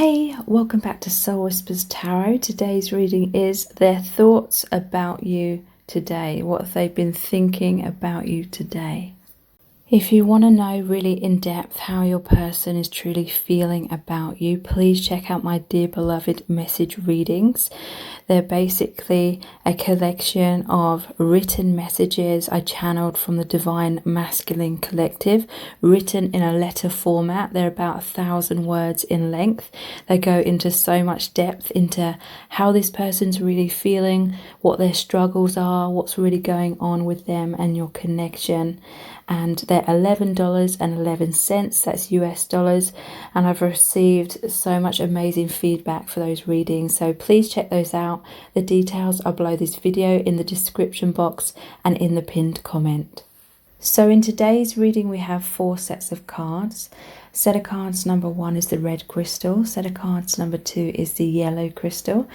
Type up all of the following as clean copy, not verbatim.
Hey, welcome back to Soul Whispers Tarot. Today's reading is their thoughts about you today. What have they been thinking about you today? If you want to know really in depth how your person is truly feeling about you, please check out my Dear Beloved message readings. They're basically a collection of written messages I channeled from the Divine Masculine Collective, written in a letter format. They're about 1,000 words in length. They go into so much depth into how this person's really feeling, what their struggles are, what's really going on with them and your connection. And they're $11.11, that's US dollars, and I've received so much amazing feedback for those readings, so please check those out. The details are below this video in the description box and in the pinned comment. So in today's reading we have 4 sets of cards. Set of cards number 1 is the red crystal, set of cards number 2 is the yellow crystal,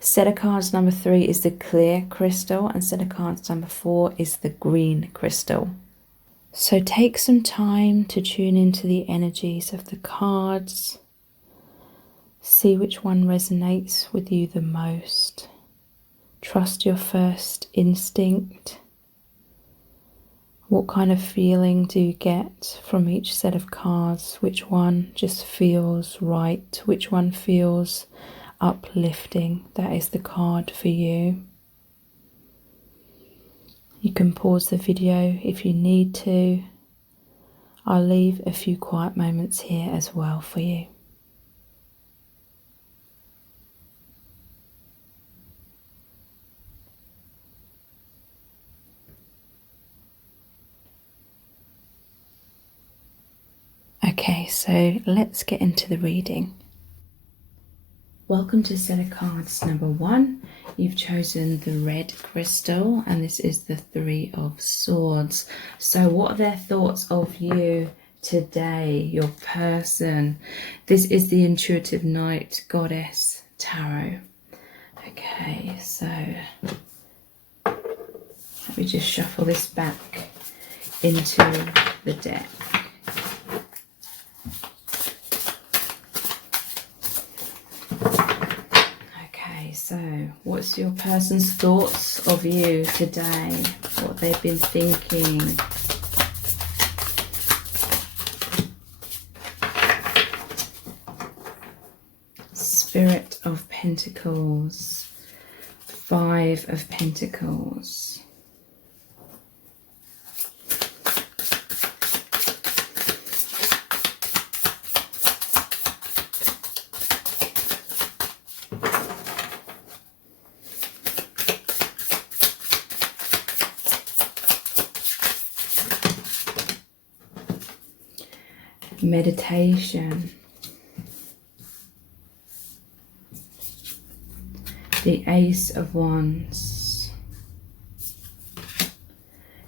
set of cards number 3 is the clear crystal, and set of cards number 4 is the green crystal. So take some time to tune into the energies of the cards. See which one resonates with you the most. Trust your first instinct. What kind of feeling do you get from each set of cards? Which one just feels right? Which one feels uplifting? That is the card for you. You can pause the video if you need to. I'll leave a few quiet moments here as well for you. Okay, so let's get into the reading. Welcome to set of cards number 1. You've chosen the red crystal and this is the 3 of Swords. So what are their thoughts of you today, your person? This is the Intuitive Knight Goddess Tarot. Okay, so let me just shuffle this back into the deck. So what's your person's thoughts of you today? What they've been thinking? Spirit of Pentacles, 5 of Pentacles. Meditation, the Ace of Wands,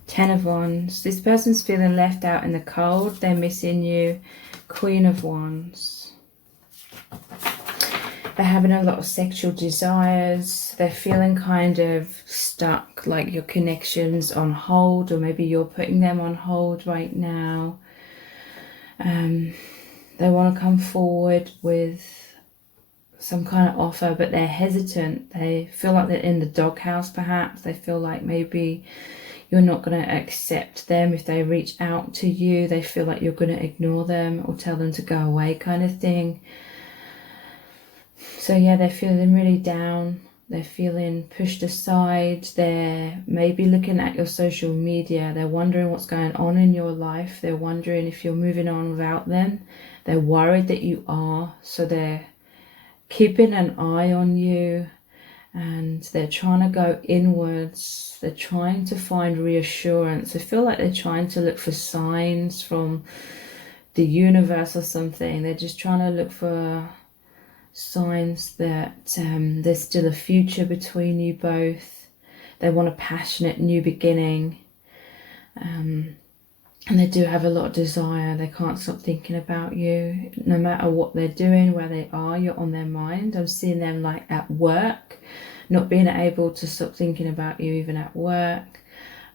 10 of Wands. This person's feeling left out in the cold, they're missing you, Queen of Wands. They're having a lot of sexual desires, they're feeling kind of stuck, like your connection's on hold, or maybe you're putting them on hold right now. They want to come forward with some kind of offer, but they're hesitant. They feel like they're in the doghouse perhaps. They feel like maybe you're not going to accept them if they reach out to you. They feel like you're going to ignore them or tell them to go away kind of thing. So yeah, they're feeling really down. They're feeling pushed aside. They're maybe looking at your social media. They're wondering what's going on in your life. They're wondering if you're moving on without them. They're worried that you are. So they're keeping an eye on you. And they're trying to go inwards. They're trying to find reassurance. I feel like they're trying to look for signs from the universe or something. They're just trying to look for signs that there's still a future between you both. They want a passionate new beginning, and they do have a lot of desire. They can't stop thinking about you. No matter what they're doing, where they are, you're on their mind. I'm seeing them like at work, not being able to stop thinking about you even at work.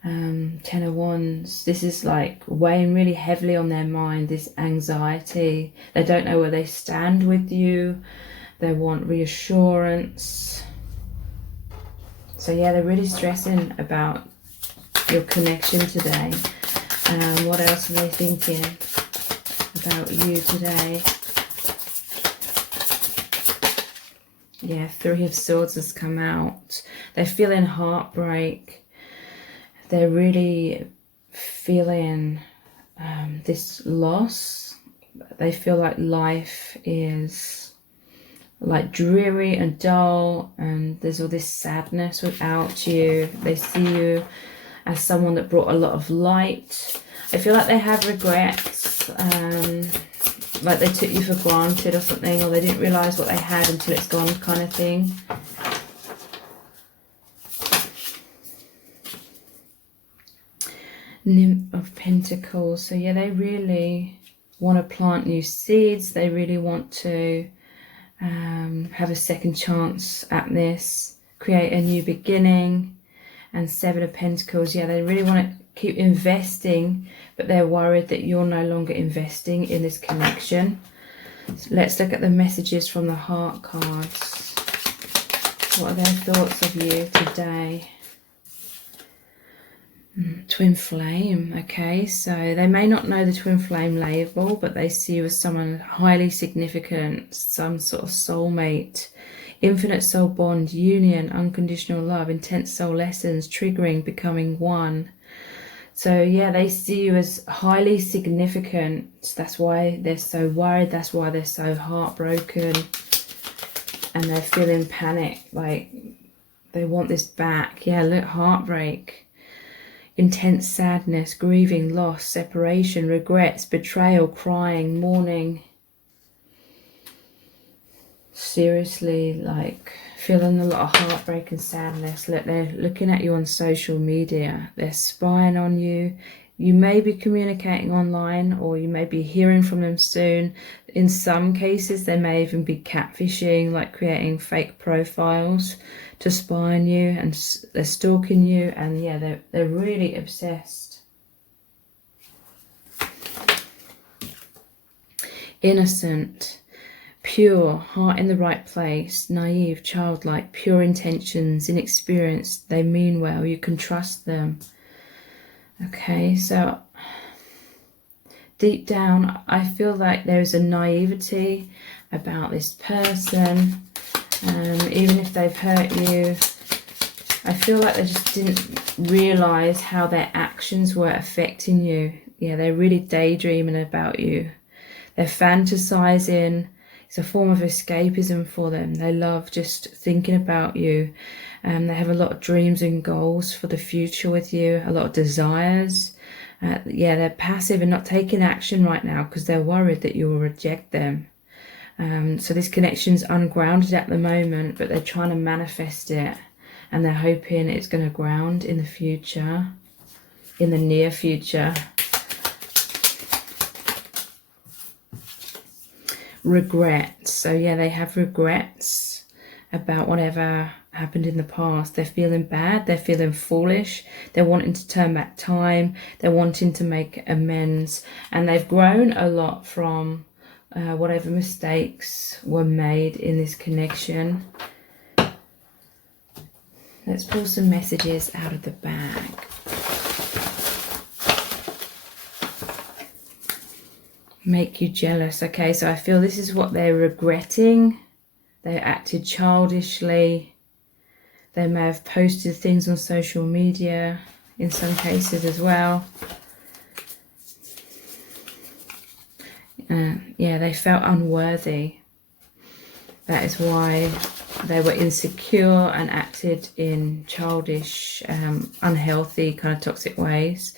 Ten of Wands. This is like weighing really heavily on their mind, this anxiety. They don't know where they stand with you. They want reassurance. So yeah, they're really stressing about your connection today. What else are they thinking about you today? Yeah, Three of Swords has come out. They're feeling heartbreak. They're really feeling this loss. They feel like life is like dreary and dull, and there's all this sadness without you. They see you as someone that brought a lot of light. I feel like they have regrets, like they took you for granted or something, or they didn't realise what they had until it's gone, kind of thing. Nymph of Pentacles. So yeah, they really want to plant new seeds. They really want to have a second chance at this, create a new beginning. And Seven of Pentacles, yeah, they really want to keep investing, but they're worried that you're no longer investing in this connection. So let's look at the messages from the heart cards. What are their thoughts of you today? Twin flame. Okay, so they may not know the twin flame label, but they see you as someone highly significant, some sort of soulmate. Infinite soul bond, union, unconditional love, intense soul lessons, triggering, becoming one. So yeah, they see you as highly significant. That's why they're so worried. That's why they're so heartbroken. And they're feeling panic, like they want this back. Yeah, look, heartbreak. Intense sadness, grieving, loss, separation, regrets, betrayal, crying, mourning. Seriously, like feeling a lot of heartbreak and sadness. Look, they're looking at you on social media. They're spying on you. You may be communicating online, or you may be hearing from them soon. In some cases, they may even be catfishing, like creating fake profiles to spy on you, and they're stalking you. And yeah, they're really obsessed. Innocent. Pure, heart in the right place, naive, childlike, pure intentions, inexperienced, they mean well, you can trust them. Okay, so deep down, I feel like there's a naivety about this person. Even if they've hurt you, I feel like they just didn't realise how their actions were affecting you. Yeah, they're really daydreaming about you. They're fantasizing. It's a form of escapism for them. They love just thinking about you. They have a lot of dreams and goals for the future with you, a lot of desires. Yeah, they're passive and not taking action right now because they're worried that you will reject them. So this connection's ungrounded at the moment, but they're trying to manifest it, and they're hoping it's going to ground in the future, in the near future. Regrets. So yeah, they have regrets about whatever happened in the past. They're feeling bad, they're feeling foolish, they're wanting to turn back time, they're wanting to make amends, and they've grown a lot from whatever mistakes were made in this connection. Let's pull some messages out of the bag. Make you jealous. Okay, so I feel this is what they're regretting. They acted childishly. They may have posted things on social media in some cases as well. Yeah, they felt unworthy. That is why they were insecure and acted in childish, unhealthy, kind of toxic ways.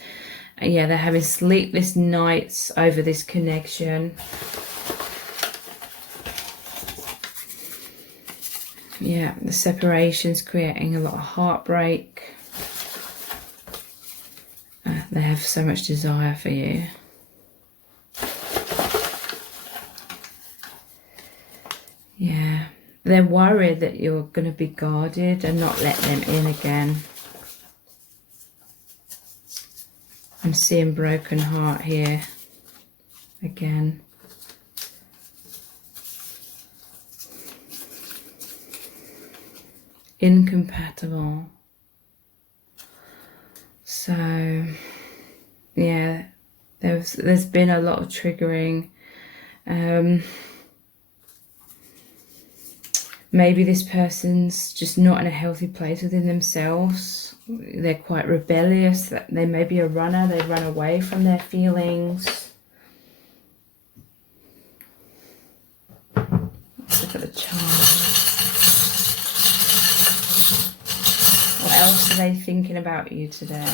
Yeah, they're having sleepless nights over this connection. Yeah, the separation's creating a lot of heartbreak. They have so much desire for you. Yeah, they're worried that you're going to be guarded and not let them in again. I'm seeing broken heart here again. Incompatible. So yeah, there's been a lot of triggering. Maybe this person's just not in a healthy place within themselves. They're quite rebellious. They may be a runner. They run away from their feelings. Let's look at the chart. What else are they thinking about you today?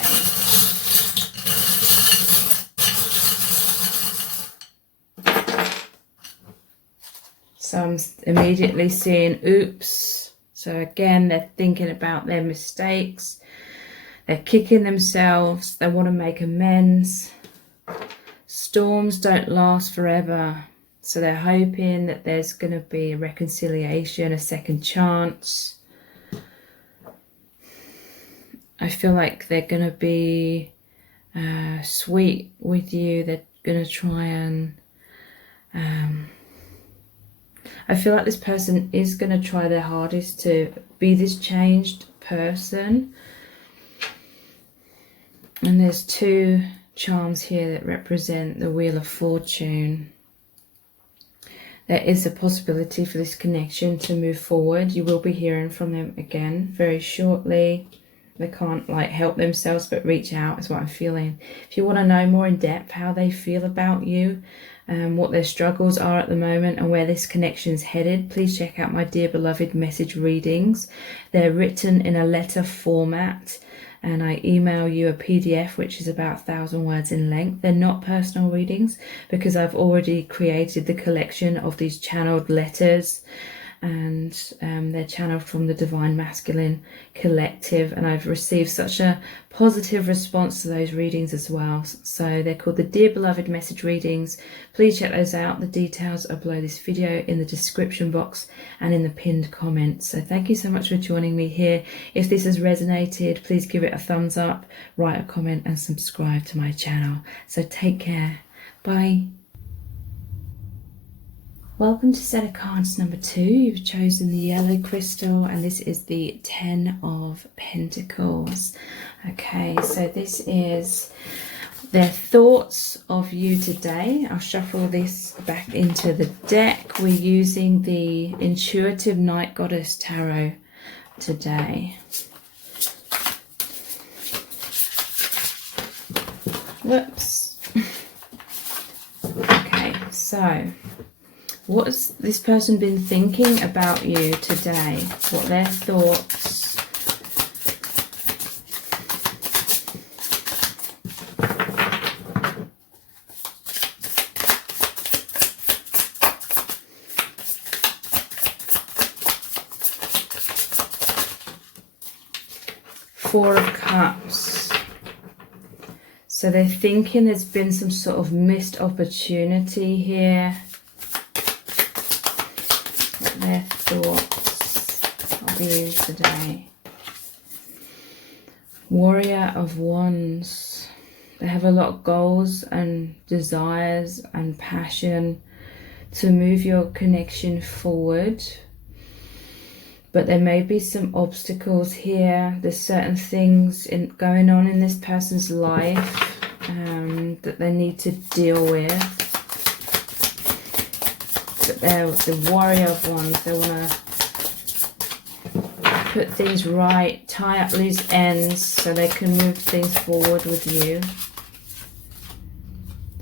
So I'm immediately seeing oops. So again, they're thinking about their mistakes. They're kicking themselves. They want to make amends. Storms don't last forever. So they're hoping that there's going to be a reconciliation, a second chance. I feel like they're going to be sweet with you. They're going to try and... I feel like this person is going to try their hardest to be this changed person. And there's two charms here that represent the Wheel of Fortune. There is a possibility for this connection to move forward. You will be hearing from them again very shortly. They can't help themselves but reach out is what I'm feeling. If you want to know more in depth how they feel about you, what their struggles are at the moment and where this connection is headed, please check out my Dear Beloved message readings. They're written in a letter format and I email you a PDF which is about 1,000 words in length. They're not personal readings because I've already created the collection of these channeled letters, and they're channeled from the Divine Masculine Collective, and I've received such a positive response to those readings as well. So they're called the Dear Beloved message readings. Please check those out. The details are below this video in the description box and in the pinned comments. So thank you so much for joining me here. If this has resonated, please give it a thumbs up, write a comment and subscribe to my channel. So take care. Bye. Welcome to set of cards number 2. You've chosen the yellow crystal and this is the 10 of Pentacles. Okay, so this is their thoughts of you today. I'll shuffle this back into the deck. We're using the Intuitive Night Goddess Tarot today. Whoops. Okay, so what's this person been thinking about you today? What their thoughts? Four of Cups. So they're thinking there's been some sort of missed opportunity here. Their thoughts of you today. Warrior of Wands. They have a lot of goals and desires and passion to move your connection forward, but there may be some obstacles here. There's certain things going on in this person's life that they need to deal with. But they're the Warrior of Wands. They want to put things right, tie up loose ends so they can move things forward with you.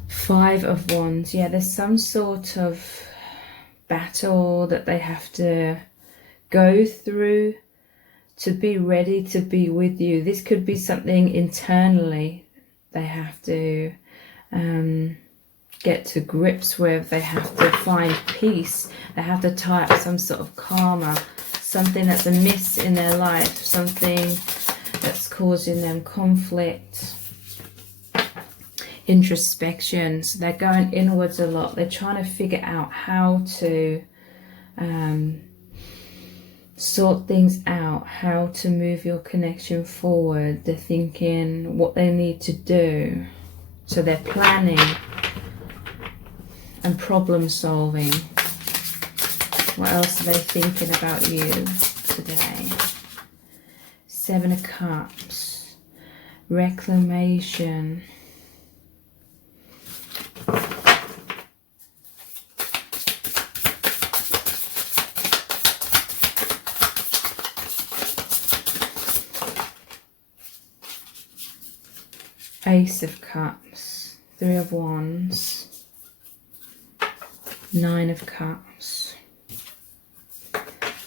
Five of Wands. Yeah, there's some sort of battle that they have to go through to be ready to be with you. This could be something internally they have to get to grips with. They have to find peace. They have to tie up some sort of karma, something that's amiss in their life, something that's causing them conflict, introspection. So they're going inwards a lot. They're trying to figure out how to sort things out, how to move your connection forward. They're thinking what they need to do. So they're planning and problem solving. What else are they thinking about you today? Seven of Cups, reclamation. Ace of Cups, Three of Wands, Nine of Cups,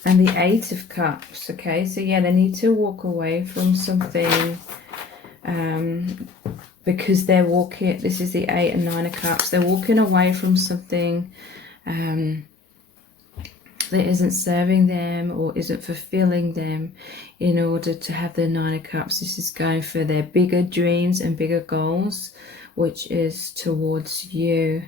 and the Eight of Cups. Okay, so yeah, they need to walk away from something because they're walking, this is the Eight and Nine of Cups, they're walking away from something that isn't serving them or isn't fulfilling them in order to have the Nine of Cups. This is going for their bigger dreams and bigger goals, which is towards you.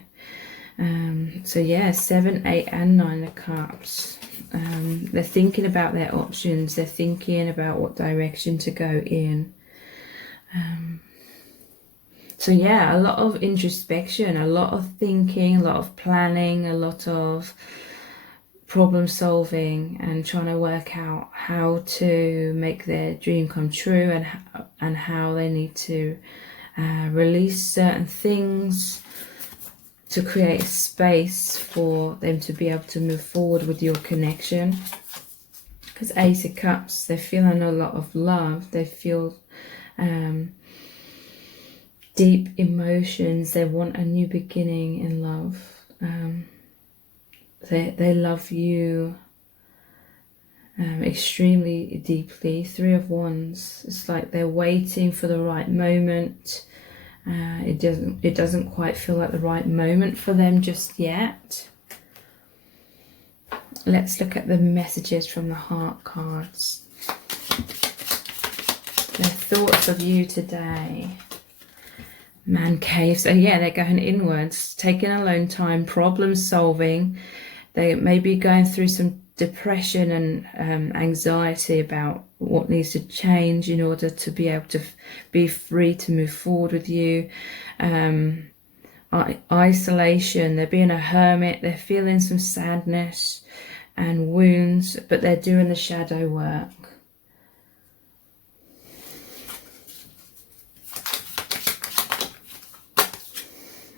So yeah, 7, 8 and 9 of Cups. They're thinking about their options. They're thinking about what direction to go in. So yeah, a lot of introspection, a lot of thinking, a lot of planning, a lot of problem solving, and trying to work out how to make their dream come true, and how they need to release certain things to create a space for them to be able to move forward with your connection. Because Ace of Cups, they're feeling a lot of love. They feel deep emotions. They want a new beginning in love. They love you extremely deeply. Three of Wands. It's like they're waiting for the right moment. It doesn't quite feel like the right moment for them just yet. Let's look at the messages from the heart cards. Their thoughts of you today. Man cave. So yeah, they're going inwards, taking alone time, problem solving. They may be going through some depression and anxiety about what needs to change in order to be able to be free to move forward with you. Isolation. They're being a hermit. They're feeling some sadness and wounds, but they're doing the shadow work.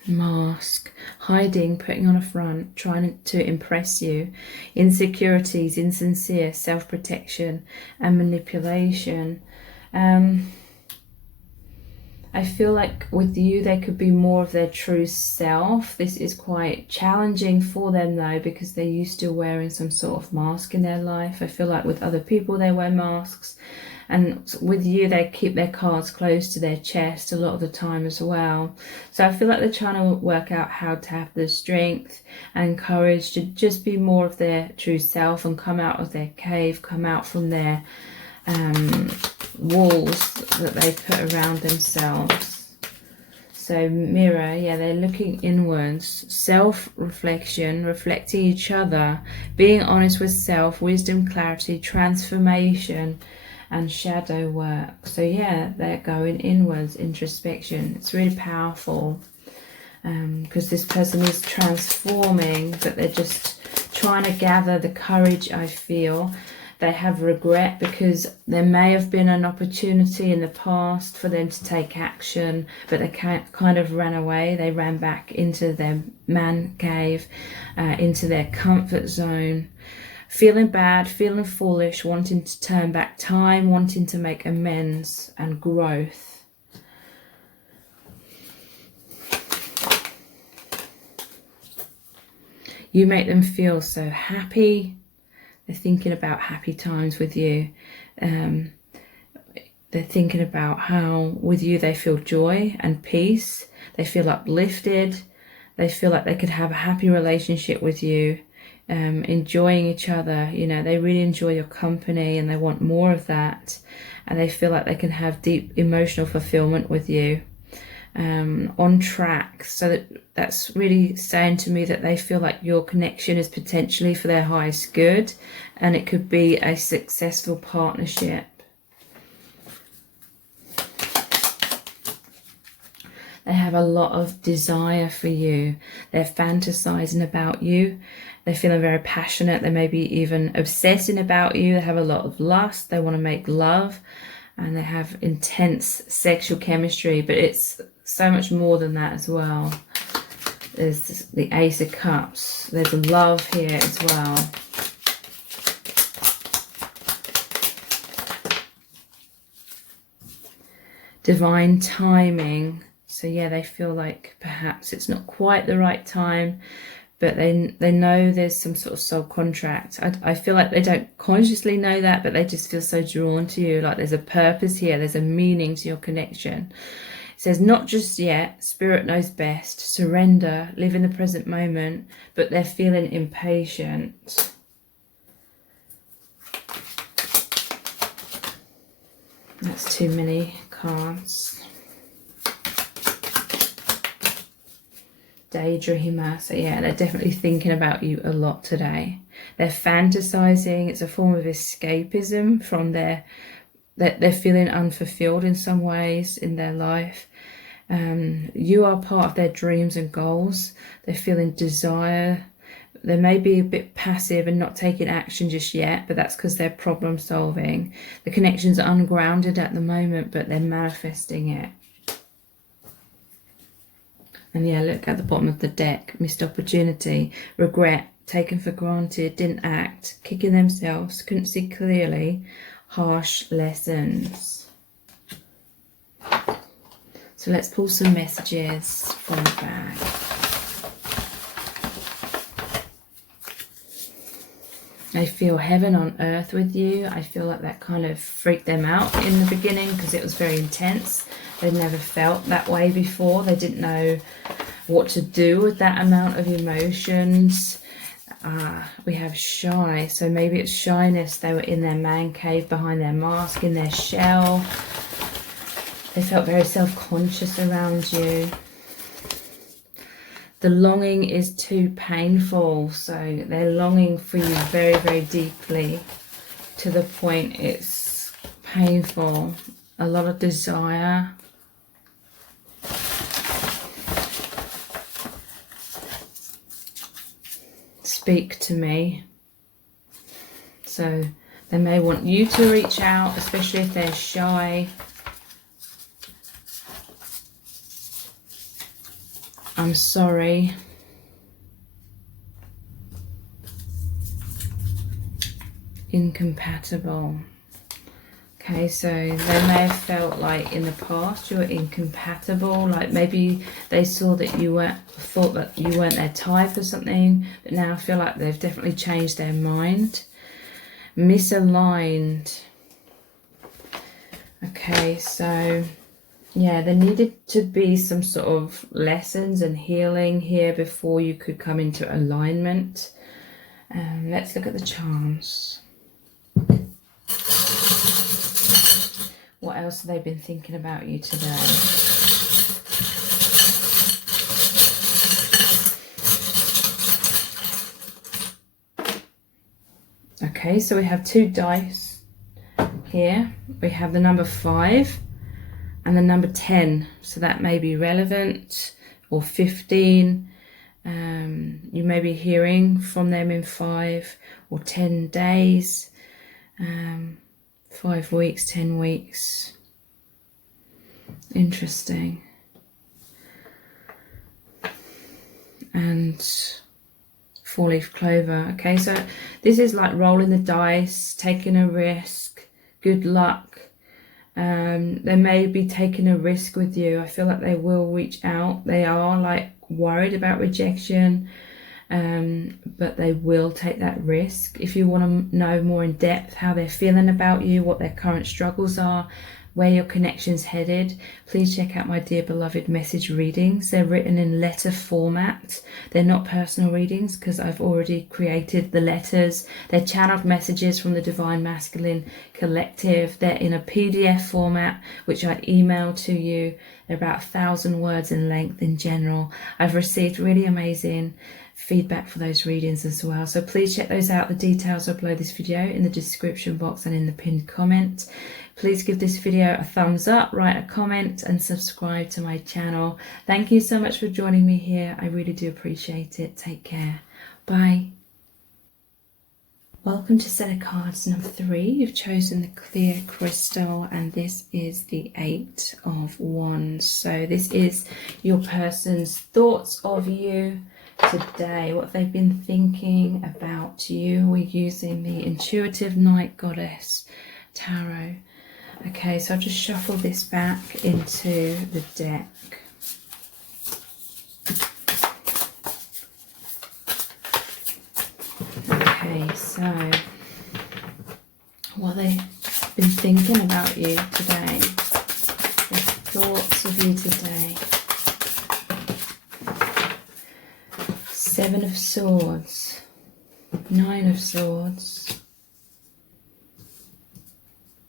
Mask, hiding, putting on a front, trying to impress you. Insecurities, insincere, self-protection and manipulation. I feel like with you they could be more of their true self. This is quite challenging for them though, because they're used to wearing some sort of mask in their life. I feel like with other people they wear masks, and with you they keep their cards close to their chest a lot of the time as well. So I feel like they're trying to work out how to have the strength and courage to just be more of their true self and come out of their cave, come out from their walls that they put around themselves. So mirror, yeah, they're looking inwards, self-reflection, reflecting each other, being honest with self, wisdom, clarity, transformation and shadow work. So yeah, they're going inwards, introspection. It's really powerful because this person is transforming, but they're just trying to gather the courage. I feel they have regret because there may have been an opportunity in the past for them to take action, but they kind of ran away. They ran back into their man cave, into their comfort zone, feeling bad, feeling foolish, wanting to turn back time, wanting to make amends and growth. You make them feel so happy. They're thinking about happy times with you. They're thinking about how with you they feel joy and peace. They feel uplifted. They feel like they could have a happy relationship with you, enjoying each other. You know, they really enjoy your company and they want more of that. And they feel like they can have deep emotional fulfillment with you. on track. So that's really saying to me that they feel like your connection is potentially for their highest good, and it could be a successful partnership. They have a lot of desire for you. They're fantasizing about you. They're feeling very passionate. They may be even obsessing about you. They have a lot of lust. They want to make love, and they have intense sexual chemistry, but it's so much more than that as well. There's the Ace of Cups. There's love here as well. Divine timing. So yeah, they feel like perhaps it's not quite the right time, but they know there's some sort of soul contract. I feel like they don't consciously know that, but they just feel so drawn to you. Like there's a purpose here. There's a meaning to your connection. It says, not just yet. Spirit knows best. Surrender. Live in the present moment. But they're feeling impatient. That's too many cards. Daydreamer. So yeah, they're definitely thinking about you a lot today. They're fantasizing. It's a form of escapism from they're feeling unfulfilled in some ways in their life. You are part of their dreams and goals. They're feeling desire. They may be a bit passive and not taking action just yet, but that's because they're problem solving. The connection's ungrounded at the moment, but they're manifesting it. And yeah, look at the bottom of the deck. Missed opportunity, regret, taken for granted, didn't act, kicking themselves, couldn't see clearly, harsh lessons. So let's pull some messages from the bag. I feel heaven on earth with you. I feel like that kind of freaked them out in the beginning because it was very intense. They'd never felt that way before. They didn't know what to do with that amount of emotions. We have shy, so maybe it's shyness. They were in their man cave, behind their mask, in their shell. They felt very self-conscious around you. The longing is too painful, so they're longing for you very, very deeply, to the point it's painful. A lot of desire. Speak to me. So they may want you to reach out, especially if they're shy. I'm sorry. Incompatible. Okay, so they may have felt like in the past you were incompatible, like maybe they saw that thought that you weren't their type or something, but now I feel like they've definitely changed their mind. Misaligned. Okay, so yeah, there needed to be some sort of lessons and healing here before you could come into alignment. Let's look at the charms. What else have they been thinking about you today? Okay, so we have 2 dice here. We have the number 5 and the number 10. So that may be relevant, or 15. You may be hearing from them in 5 or 10 days. 5 weeks, 10 weeks. Interesting. And 4-leaf clover. Okay, so this is like rolling the dice, taking a risk, good luck. They may be taking a risk with you. I feel like they will reach out. They are like worried about rejection, but they will take that risk. If you want to know more in depth how they're feeling about you, what their current struggles are, where your connection's headed, please check out my Dear Beloved message readings. They're written in letter format. They're not personal readings because I've already created the letters. They're channeled messages from the Divine Masculine Collective. They're in a PDF format, which I email to you. They're about 1,000 words in length in general. I've received really amazing feedback for those readings as well, so please check those out. The details are below this video in the description box and in the pinned comment. Please give this video a thumbs up, write a comment and subscribe to my channel. Thank you so much for joining me here. I really do appreciate it. Take care. Bye. Welcome to set of cards number 3. You've chosen the clear crystal and this is the 8 of Wands. So this is your person's thoughts of you today, what they've been thinking about you. We're using the Intuitive Night Goddess Tarot. Okay, so I'll just shuffle this back into the deck. Okay, so what they've been thinking about you today, the thoughts of you today. 7 of Swords, 9 of Swords,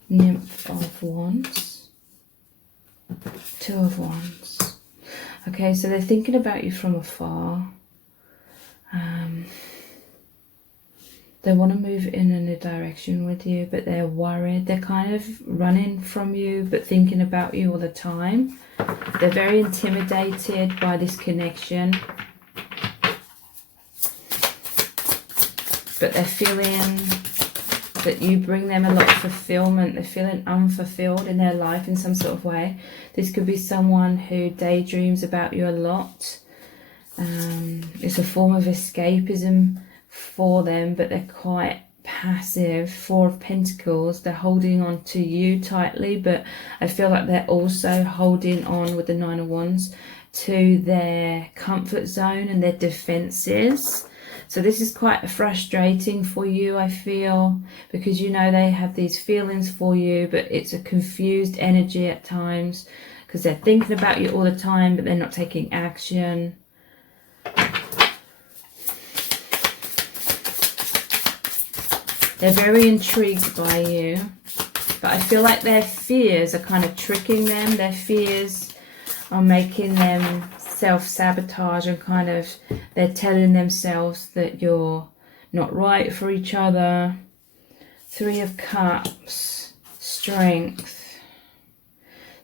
Nymph of Wands, 2 of Wands. Okay, so they're thinking about you from afar. They want to move in a new direction with you, but they're worried. They're kind of running from you, but thinking about you all the time. They're very intimidated by this connection. But they're feeling that you bring them a lot of fulfillment. They're feeling unfulfilled in their life in some sort of way. This could be someone who daydreams about you a lot. It's a form of escapism for them, but they're quite passive. 4 of Pentacles, they're holding on to you tightly, but I feel like they're also holding on with the 9 of Wands to their comfort zone and their defenses. So this is quite frustrating for you, I feel, because you know they have these feelings for you, but it's a confused energy at times because they're thinking about you all the time, but they're not taking action. They're very intrigued by you, but I feel like their fears are kind of tricking them. Their fears are making them self-sabotage and kind of they're telling themselves that you're not right for each other. 3 of Cups, Strength.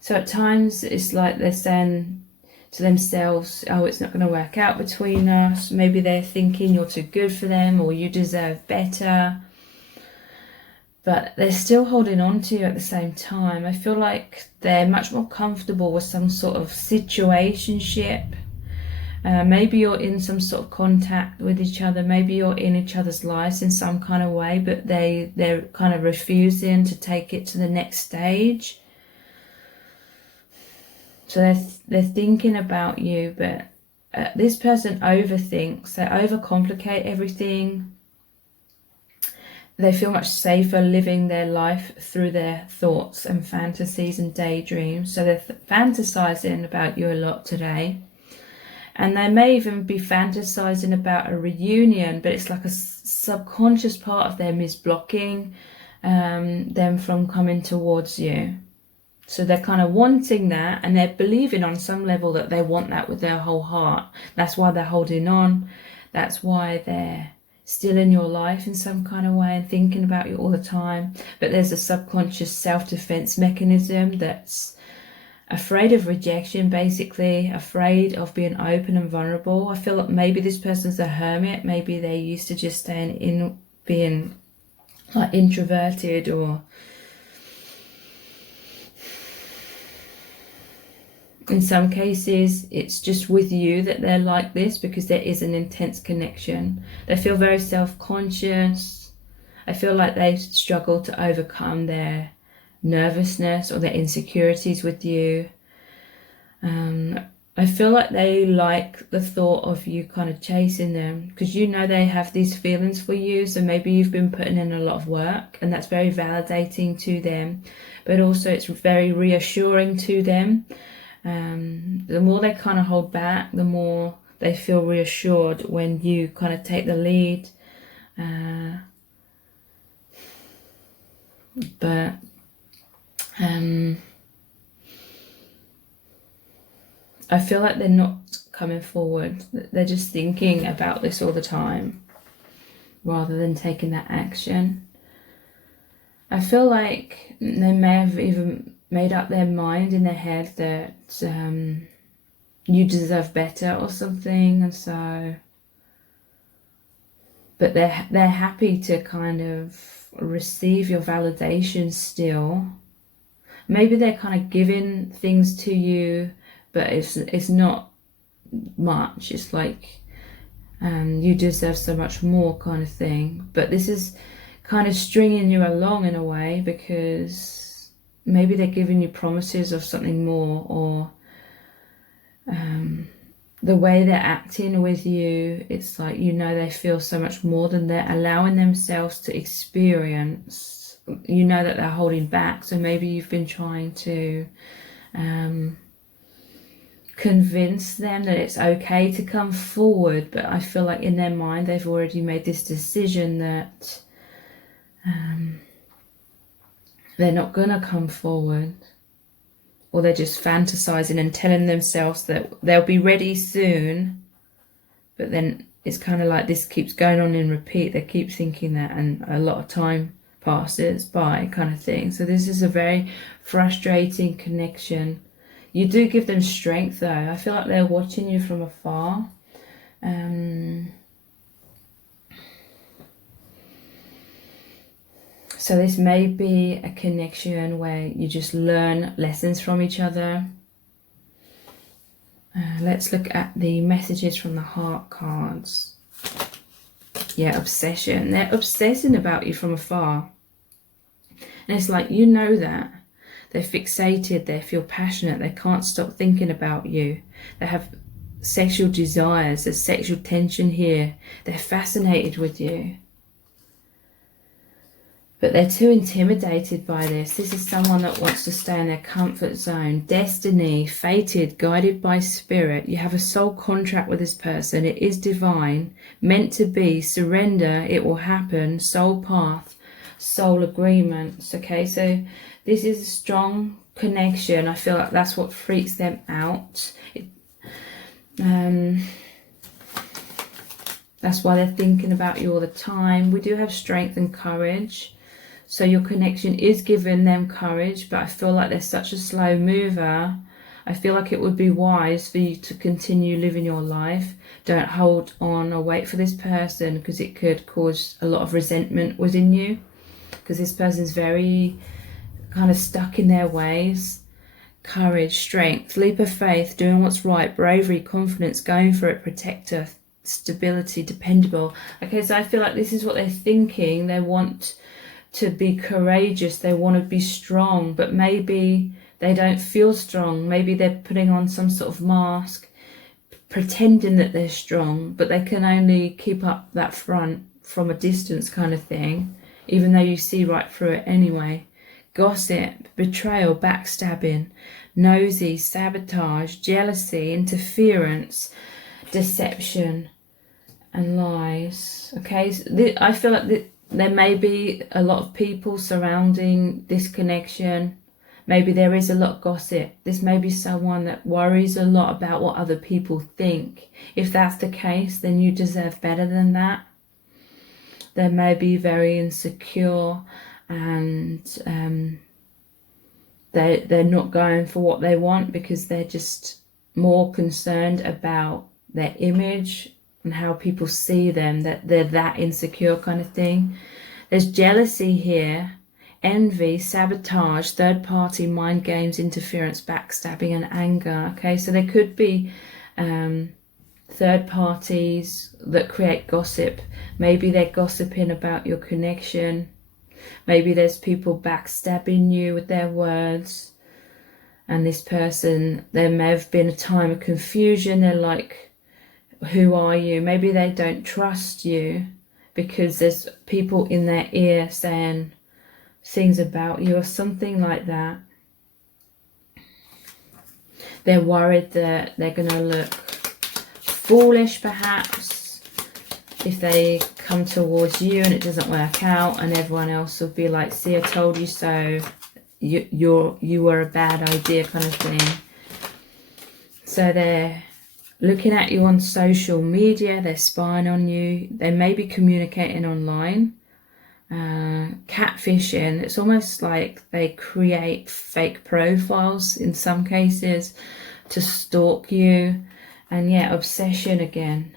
So at times it's like they're saying to themselves, oh, it's not going to work out between us. Maybe they're thinking you're too good for them or you deserve better. But they're still holding on to you at the same time. I feel like they're much more comfortable with some sort of situationship. Maybe you're in some sort of contact with each other. Maybe you're in each other's lives in some kind of way, but they're kind of refusing to take it to the next stage. So they're thinking about you, but this person overthinks. They overcomplicate everything. They feel much safer living their life through their thoughts and fantasies and daydreams. So they're fantasizing about you a lot today. And they may even be fantasizing about a reunion, but it's like a subconscious part of them is blocking them from coming towards you. So they're kind of wanting that, and they're believing on some level that they want that with their whole heart. That's why they're holding on. That's why they're still in your life in some kind of way and thinking about you all the time. But there's a subconscious self-defense mechanism that's afraid of rejection, basically afraid of being open and vulnerable. I feel like maybe this person's a hermit. Maybe they're used to just staying in, being like introverted, or in some cases it's just with you that they're like this because there is an intense connection. They feel very self-conscious. I feel like they struggle to overcome their nervousness or their insecurities with you. I I feel like they like the thought of you kind of chasing them, because you know they have these feelings for you. So maybe you've been putting in a lot of work, and that's very validating to them, but also it's very reassuring to them. The more they kind of hold back, the more they feel reassured when you kind of take the lead. But I feel like they're not coming forward. They're just thinking about this all the time rather than taking that action. I feel like they may have even made up their mind in their head that you deserve better or something, and so, but they're happy to kind of receive your validation still. Maybe they're kind of giving things to you, but it's not much. It's like you deserve so much more kind of thing. But this is kind of stringing you along in a way, because maybe they're giving you promises of something more, or the way they're acting with you, it's like, you know, they feel so much more than they're allowing themselves to experience. You know that they're holding back, so maybe you've been trying to convince them that it's okay to come forward, but I feel like in their mind they've already made this decision that they're not gonna come forward, or they're just fantasizing and telling themselves that they'll be ready soon, but then it's kind of like this keeps going on in repeat. They keep thinking that, and a lot of time passes by kind of thing. So this is a very frustrating connection. You do give them strength though. I feel like they're watching you from afar. So this may be a connection where you just learn lessons from each other. Let's look at the messages from the heart cards. Yeah, obsession. They're obsessing about you from afar. And it's like, you know that. They're fixated, they feel passionate, they can't stop thinking about you. They have sexual desires, there's sexual tension here. They're fascinated with you. But they're too intimidated by this. This is someone that wants to stay in their comfort zone. Destiny, fated, guided by spirit. You have a soul contract with this person. It is divine, meant to be. Surrender, it will happen. Soul path, soul agreements. Okay, so this is a strong connection. I feel like that's what freaks them out. That's why they're thinking about you all the time. We do have strength and courage. So your connection is giving them courage, but I feel like they're such a slow mover. I feel like it would be wise for you to continue living your life. Don't hold on or wait for this person, because it could cause a lot of resentment within you, because this person's very kind of stuck in their ways. Courage, strength, leap of faith, doing what's right, bravery, confidence, going for it, protector, stability, dependable. Okay, so I feel like this is what they're thinking. They want to be courageous, they want to be strong, but maybe they don't feel strong. Maybe they're putting on some sort of mask, pretending that they're strong, but they can only keep up that front from a distance kind of thing, even though you see right through it anyway. Gossip, betrayal, backstabbing, nosy, sabotage, jealousy, interference, deception, and lies. Okay, so I feel like there may be a lot of people surrounding this connection. Maybe there is a lot of gossip. This may be someone that worries a lot about what other people think. If that's the case, then you deserve better than that. They may be very insecure, and they're not going for what they want because they're just more concerned about their image and how people see them, that they're that insecure kind of thing. There's jealousy here, envy, sabotage, third party, mind games, interference, backstabbing, and anger. Okay, so there could be third parties that create gossip. Maybe they're gossiping about your connection. Maybe there's people backstabbing you with their words. And this person, there may have been a time of confusion. They're like, who are you? Maybe they don't trust you because there's people in their ear saying things about you or something like that. They're worried that they're going to look foolish perhaps if they come towards you and it doesn't work out, and everyone else will be like, see, I told you so, you were a bad idea, kind of thing. So they're looking at you on social media, they're spying on you, they may be communicating online. Catfishing, it's almost like they create fake profiles in some cases to stalk you. And yeah, obsession again.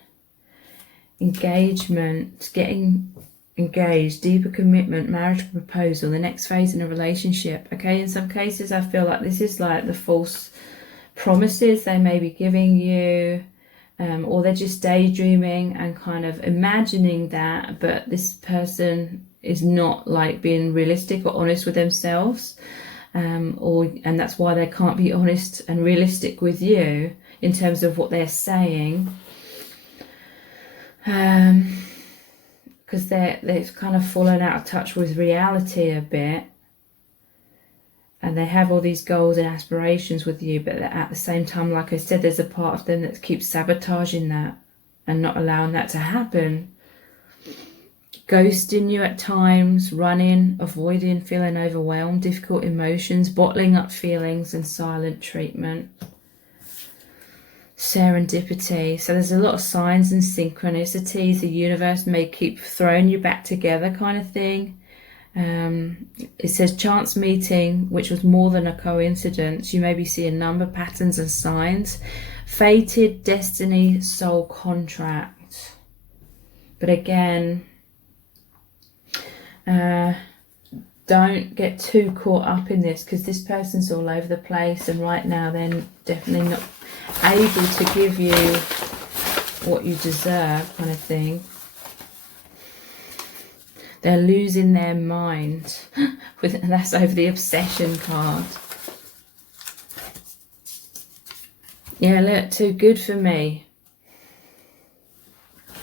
Engagement, getting engaged, deeper commitment, marriage proposal, the next phase in a relationship. Okay, in some cases I feel like this is like the false promises they may be giving you, or they're just daydreaming and kind of imagining that, but this person is not like being realistic or honest with themselves, and that's why they can't be honest and realistic with you in terms of what they're saying, because they've kind of fallen out of touch with reality a bit, and they have all these goals and aspirations with you, but at the same time, like I said, there's a part of them that keeps sabotaging that and not allowing that to happen. Ghosting you at times, running, avoiding, feeling overwhelmed, difficult emotions, bottling up feelings, and silent treatment. Serendipity. So there's a lot of signs and synchronicities. The universe may keep throwing you back together, kind of thing. It says chance meeting, which was more than a coincidence. You maybe see a number, patterns and signs. Fated, destiny, soul contract. But again, don't get too caught up in this, because this person's all over the place, and right now they're definitely not able to give you what you deserve, kind of thing. They're losing their mind. That's over the obsession card. Yeah, look, too good for me.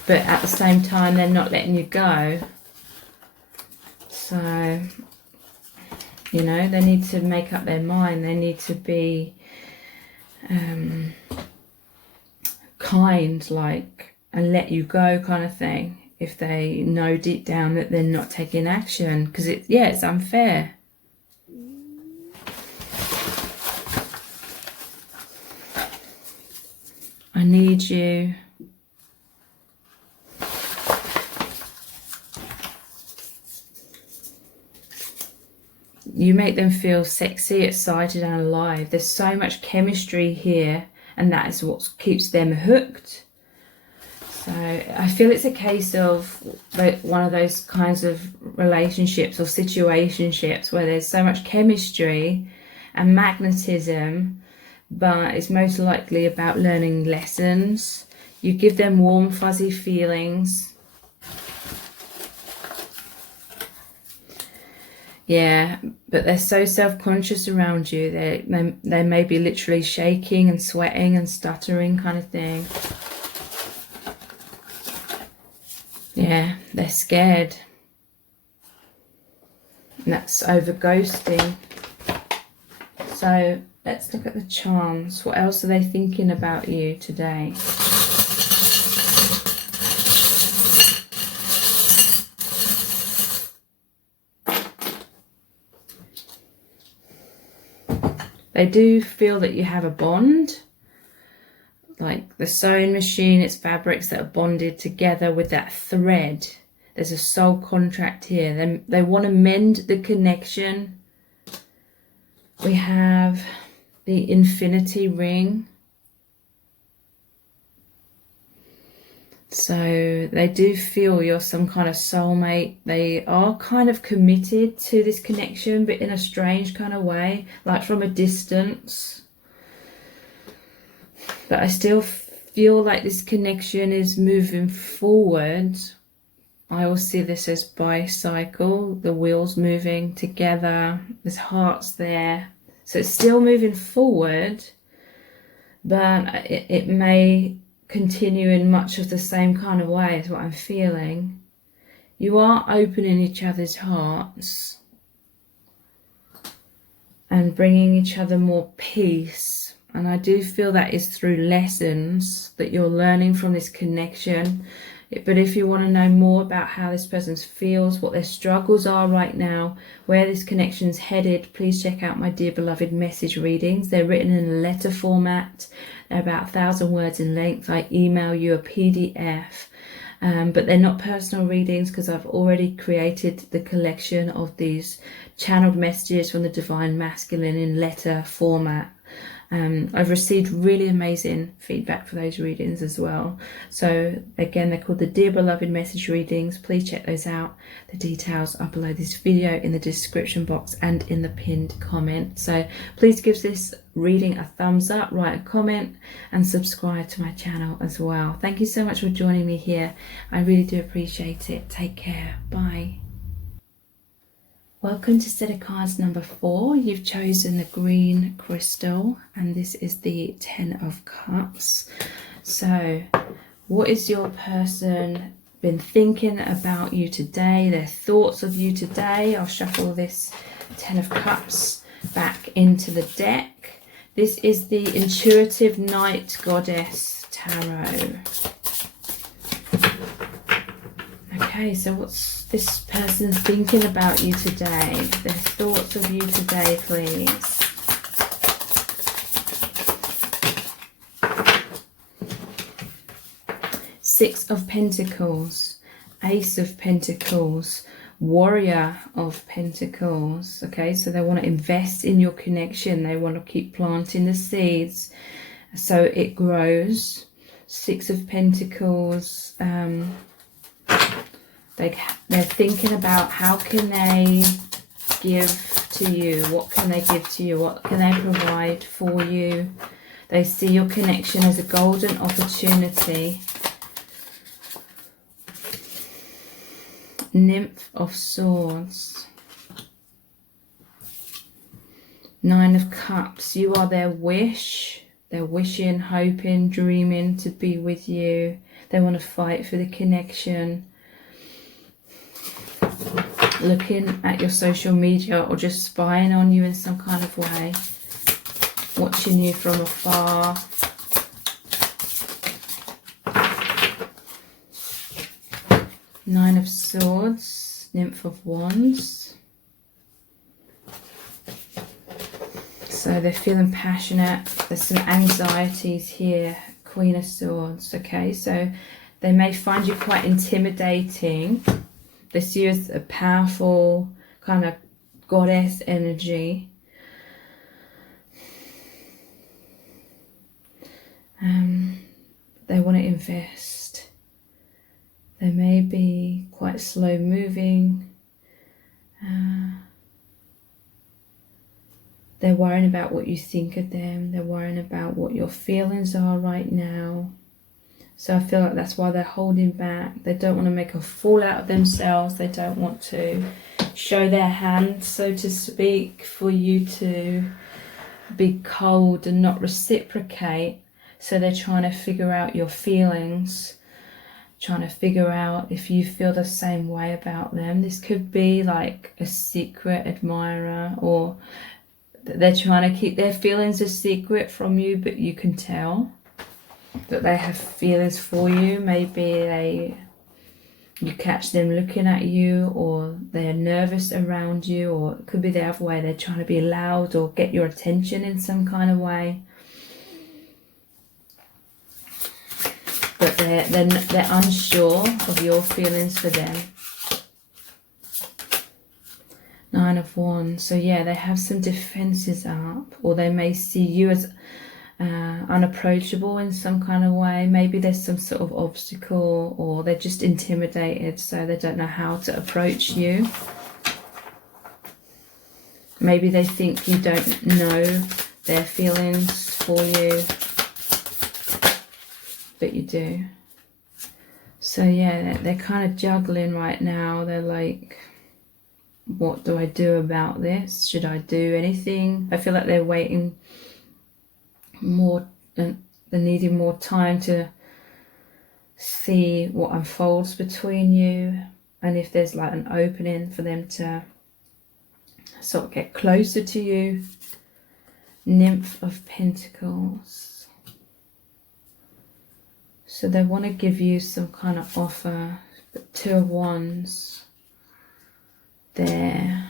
But at the same time, they're not letting you go. So, you know, they need to make up their mind. They need to be kind, like, and let you go, kind of thing, if they know deep down that they're not taking action, because it's unfair. I need you. You make them feel sexy, excited and alive. There's so much chemistry here, and that is what keeps them hooked. So I feel it's a case of one of those kinds of relationships or situationships where there's so much chemistry and magnetism, but it's most likely about learning lessons. You give them warm, fuzzy feelings. Yeah, but they're so self-conscious around you. They may be literally shaking and sweating and stuttering, kind of thing. Yeah, they're scared. And that's over ghosting. So let's look at the charms. What else are they thinking about you today? They do feel that you have a bond, like the sewing machine, it's fabrics that are bonded together with that thread. There's a soul contract here. They want to mend the connection. We have the infinity ring. So they do feel you're some kind of soulmate. They are kind of committed to this connection, but in a strange kind of way, like from a distance. But I still feel like this connection is moving forward. I will see this as bicycle, the wheels moving together. There's hearts there. So it's still moving forward, but it may continue in much of the same kind of way as what I'm feeling. You are opening each other's hearts and bringing each other more peace. And I do feel that is through lessons that you're learning from this connection. But if you want to know more about how this person feels, what their struggles are right now, where this connection's headed, please check out my Dear Beloved message readings. They're written in a letter format. They're about 1,000 words in length. I email you a PDF. But they're not personal readings because I've already created the collection of these channeled messages from the Divine Masculine in letter format. I've received really amazing feedback for those readings as well. So again, they're called the Dear Beloved message readings. Please check those out. The details are below this video in the description box and in the pinned comment. So please give this reading a thumbs up, write a comment, and subscribe to my channel as well. Thank you so much for joining me here. I really do appreciate it. Take care. Bye. Welcome to set of cards number 4. You've chosen the green crystal, and this is the 10 of Cups. So what is your person been thinking about you today, their thoughts of you today? I'll shuffle this 10 of Cups back into the deck. This is the Intuitive Night Goddess Tarot. Okay, so what's this person thinking about you today? Their thoughts of you today, please. Six of Pentacles, Ace of Pentacles, Warrior of Pentacles. Okay, so they want to invest in your connection. They want to keep planting the seeds so it grows. Six of Pentacles. They're thinking about how can they give to you? What can they give to you? What can they provide for you? They see your connection as a golden opportunity. Nymph of Swords. Nine of Cups. You are their wish. They're wishing, hoping, dreaming to be with you. They want to fight for the connection. Looking at your social media or just spying on you in some kind of way. Watching you from afar. Nine of Swords, Nymph of Wands. So they're feeling passionate. There's some anxieties here. Queen of Swords. Okay, so they may find you quite intimidating. They see you as a powerful kind of goddess energy. They want to invest. They may be quite slow moving. They're worrying about what you think of them. They're worrying about what your feelings are right now. So I feel like that's why they're holding back. They don't want to make a fool out of themselves. They don't want to show their hand, so to speak, for you to be cold and not reciprocate. So they're trying to figure out your feelings, trying to figure out if you feel the same way about them. This could be like a secret admirer, or they're trying to keep their feelings a secret from you, but you can tell that they have feelings for you. Maybe you catch them looking at you, or they're nervous around you, or it could be the other way. They're trying to be loud or get your attention in some kind of way. But they're unsure of your feelings for them. Nine of Wands. So yeah, they have some defenses up, or they may see you as unapproachable in some kind of way. Maybe there's some sort of obstacle, or they're just intimidated, so they don't know how to approach you. Maybe they think you don't know their feelings for you, but you do. So yeah, they're kind of juggling right now. They're like, What do I do about this? Should I do anything? I feel like they're waiting more, and they're needing more time to see what unfolds between you, and if there's like an opening for them to sort of get closer to you. Nymph of Pentacles. So they want to give you some kind of offer. But Two of Wands, they're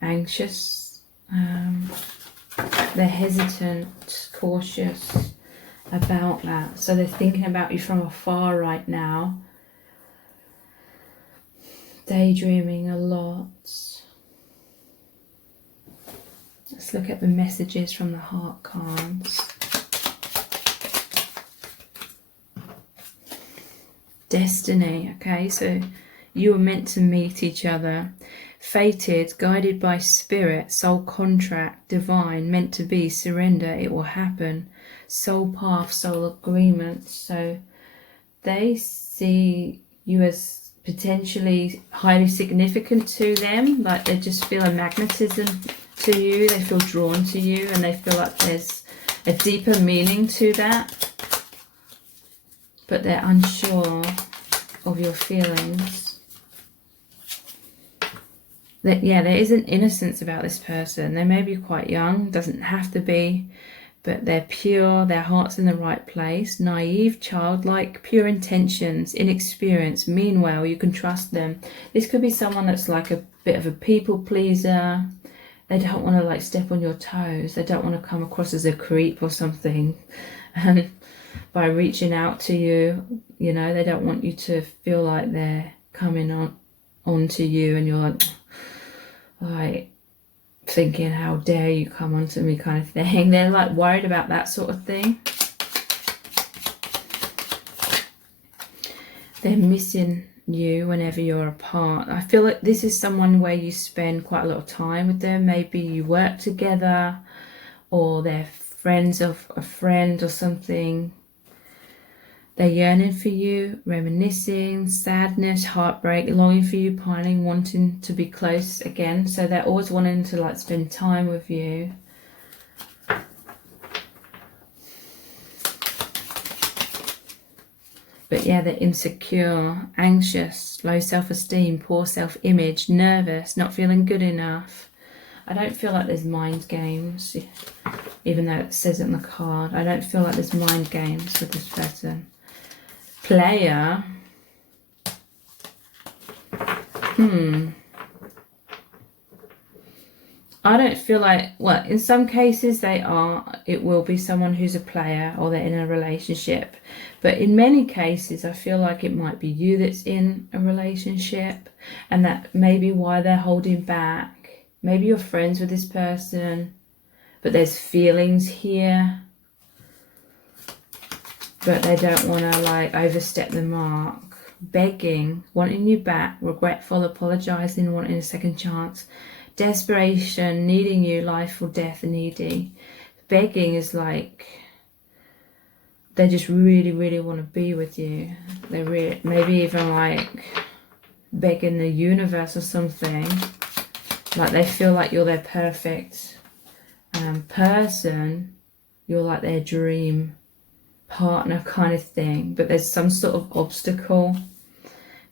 anxious, they're hesitant, cautious about that. So they're thinking about you from afar right now, daydreaming a lot. Let's look at the messages from the heart cards. Destiny. Okay, so you were meant to meet each other. Fated, guided by spirit, soul contract, divine, meant to be, surrender, it will happen. Soul path, soul agreement. So they see you as potentially highly significant to them, like they just feel a magnetism to you, they feel drawn to you, and they feel like there's a deeper meaning to that, but they're unsure of your feelings. That, yeah, there is an innocence about this person. They may be quite young, doesn't have to be, but they're pure, their heart's in the right place, naive, childlike, pure intentions, inexperienced, mean well, you can trust them. This could be someone that's like a bit of a people pleaser. They don't want to like step on your toes. They don't want to come across as a creep or something. And by reaching out to you, you know, they don't want you to feel like they're coming on to you and you're like thinking, how dare you come onto me kind of thing. They're like worried about that sort of thing. They're missing you whenever you're apart. I feel like this is someone where you spend quite a lot of time with them. Maybe you work together, or they're friends of a friend or something. They're yearning for you, reminiscing, sadness, heartbreak, longing for you, pining, wanting to be close again. So they're always wanting to like spend time with you. But yeah, they're insecure, anxious, low self-esteem, poor self-image, nervous, not feeling good enough. I don't feel like there's mind games, even though it says it on the card. I don't feel like there's mind games with this person. Player. I don't feel like, well, in some cases they are, it will be someone who's a player or they're in a relationship. But in many cases, I feel like it might be you that's in a relationship, and that may be why they're holding back. Maybe you're friends with this person, but there's feelings here, but they don't want to like overstep the mark. Begging, wanting you back, regretful, apologizing, wanting a second chance. Desperation, needing you, life or death, needy. Begging is like they just really, really want to be with you. They really, maybe even like begging the universe or something. Like they feel like you're their perfect person. You're like their dream partner kind of thing. But there's some sort of obstacle.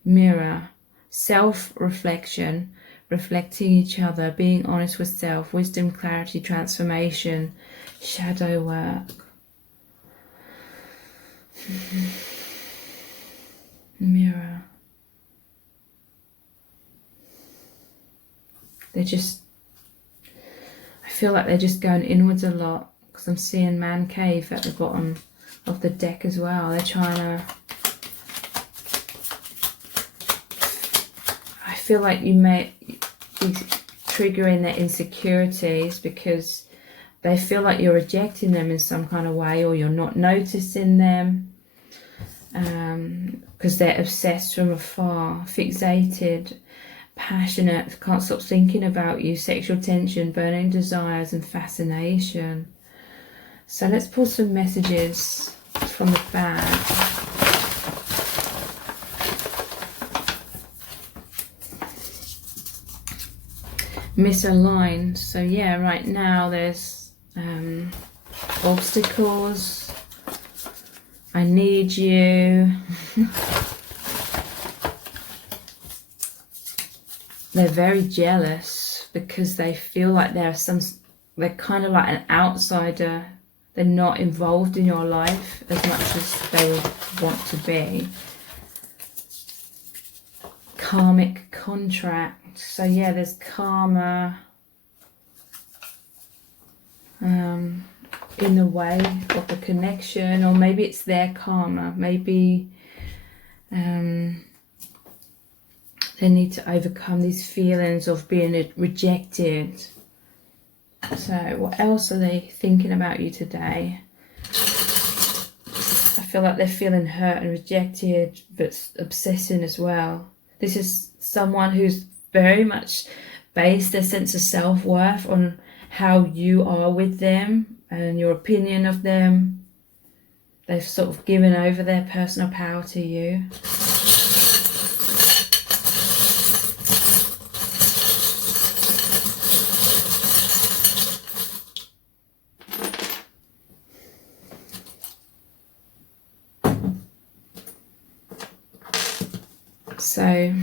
Mirror, self-reflection, reflecting each other, being honest with self, wisdom, clarity, transformation, shadow work. Mirror. They're just, I feel like they're just going inwards a lot, because I'm seeing man cave at the bottom of the deck as well. They're trying to, I feel like you may be triggering their insecurities because they feel like you're rejecting them in some kind of way, or you're not noticing them, because they're obsessed from afar, fixated, passionate, can't stop thinking about you, sexual tension, burning desires and fascination. So let's pull some messages from the bag. misaligned. So yeah, right now there's obstacles. I need you. They're very jealous because they feel like they're kind of like an outsider. They're not involved in your life as much as they would want to be. Karmic contract. So yeah, there's karma in the way of the connection, or maybe it's their karma. Maybe they need to overcome these feelings of being rejected. So what else are they thinking about you today? I feel like they're feeling hurt and rejected, but obsessing as well. This is someone who's very much based their sense of self-worth on how you are with them and your opinion of them. They've sort of given over their personal power to you. So,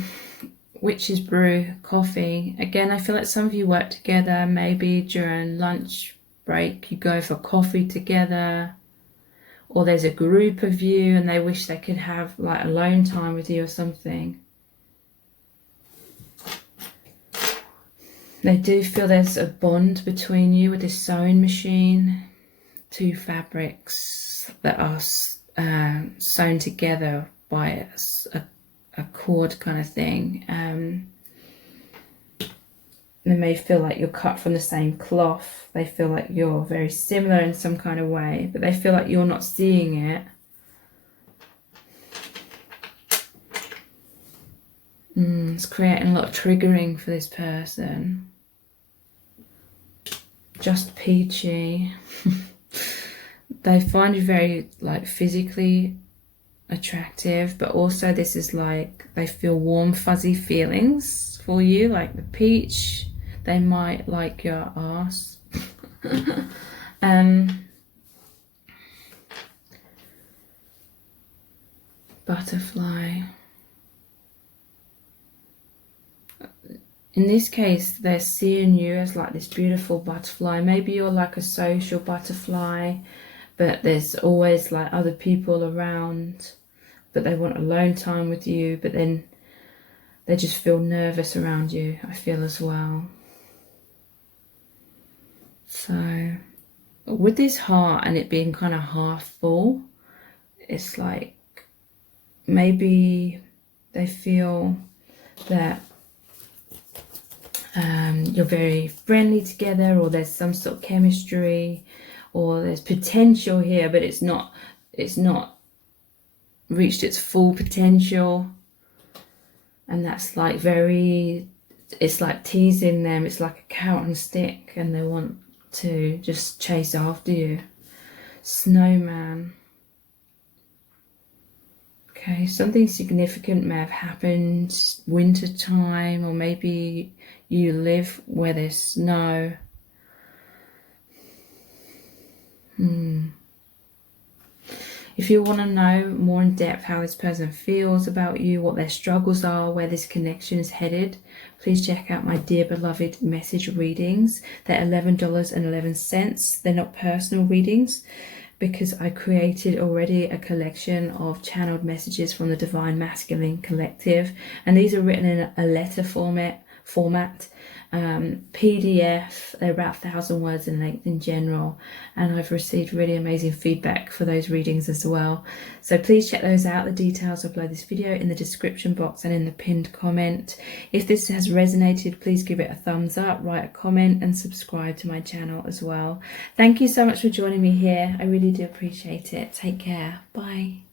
Witch's Brew coffee. Again, I feel like some of you work together. Maybe during lunch break you go for coffee together, or there's a group of you and they wish they could have like alone time with you or something. They do feel there's a bond between you with this sewing machine. Two fabrics that are sewn together by a cord kind of thing. They may feel like you're cut from the same cloth. They feel like you're very similar in some kind of way, but they feel like you're not seeing it. It's creating a lot of triggering for this person. Just peachy. They find you very like physically attractive, but also this is like they feel warm fuzzy feelings for you, like the peach. They might like your ass. Butterfly. In this case, they're seeing you as like this beautiful butterfly. Maybe you're like a social butterfly, but there's always like other people around, but they want alone time with you, but then they just feel nervous around you, I feel as well. So with this heart and it being kind of half full, it's like maybe they feel that you're very friendly together, or there's some sort of chemistry, or there's potential here, but it's not reached its full potential. And that's like it's like teasing them. It's like a carrot and stick, and they want to just chase after you. Snowman. Okay, something significant may have happened winter time, or maybe you live where there's snow. If you want to know more in depth how this person feels about you, what their struggles are, where this connection is headed, please check out my Dear Beloved message readings. They're $11.11. They're not personal readings, because I created already a collection of channeled messages from the Divine Masculine Collective, and these are written in a letter format, PDF. They're about 1,000 words in length in general, and I've received really amazing feedback for those readings as well. So please check those out. The details of below this video in the description box and in the pinned comment. If this has resonated, please give it a thumbs up, write a comment, and subscribe to my channel as well. Thank you so much for joining me here. I really do appreciate it. Take care. Bye.